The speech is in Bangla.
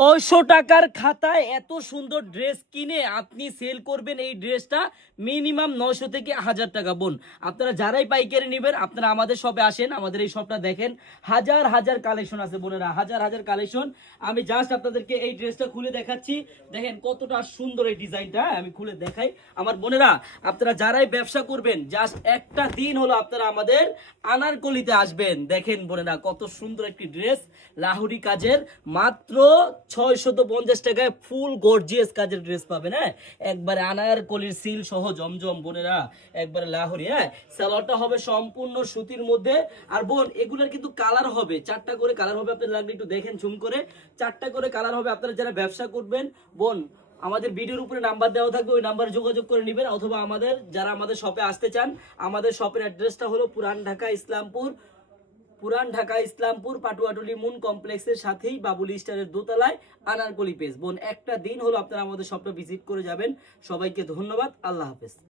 600 টাকার খাতায় এত সুন্দর ড্রেস কিনে আপনি সেল করবেন এই ড্রেসটা মিনিমাম 900 থেকে 1000 টাকা। বোন, আপনারা যারাই পাইকারি নেবেন আপনারা আমাদের শপে আসেন, আমাদের এই শপটা দেখেন, হাজার হাজার কালেকশন আছে বোনেরা, হাজার হাজার কালেকশন। আমি জাস্ট আপনাদেরকে এই ড্রেসটা খুলে দেখাচ্ছি, দেখেন কতটা সুন্দর এই ডিজাইনটা, আমি খুলে দেখাই। আমার বোনেরা, আপনারা যারাই ব্যবসা করবেন জাস্ট একটা দিন হলো আপনারা আমাদের আনারকলিতে আসবেন। দেখেন বোনেরা কত সুন্দর একটি ড্রেস, লাহুরি কাজের, মাত্র 650 টাকায় ফুল গর্জিয়াস কাজের ড্রেস পাবেন। হ্যাঁ, একবারে আনারকলির সিল সহ জমজম বোনেরা, একবারে লাহোরি। হ্যাঁ, সালোয়ারটা হবে সম্পূর্ণ সুতির মধ্যে। আর বোন, এগুলোর কিন্তু কালার হবে, 4টা করে কালার হবে, আপনার লাগলে একটু দেখেন জুম করে, 4টা করে কালার হবে। আপনারা যারা ব্যবসা করবেন বোন, আমাদের ভিডিওর উপরে নাম্বার দেওয়া থাকবে, ওই নাম্বারে যোগাযোগ করে নেবেন। অথবা যারা আমাদের শপে আসতে চান, আমাদের শপের অ্যাড্রেসটা হলো পুরান ঢাকা ইসলামপুর পাটুয়াটুলি মুন কমপ্লেক্সের সাথেই বাবুলি স্টারের দোতলায় আনারকলি পেজ। বোন, একটা দিন হলো আপনারা আমাদের শপটা ভিজিট করে যাবেন। সবাইকে ধন্যবাদ, আল্লাহ হাফেজ।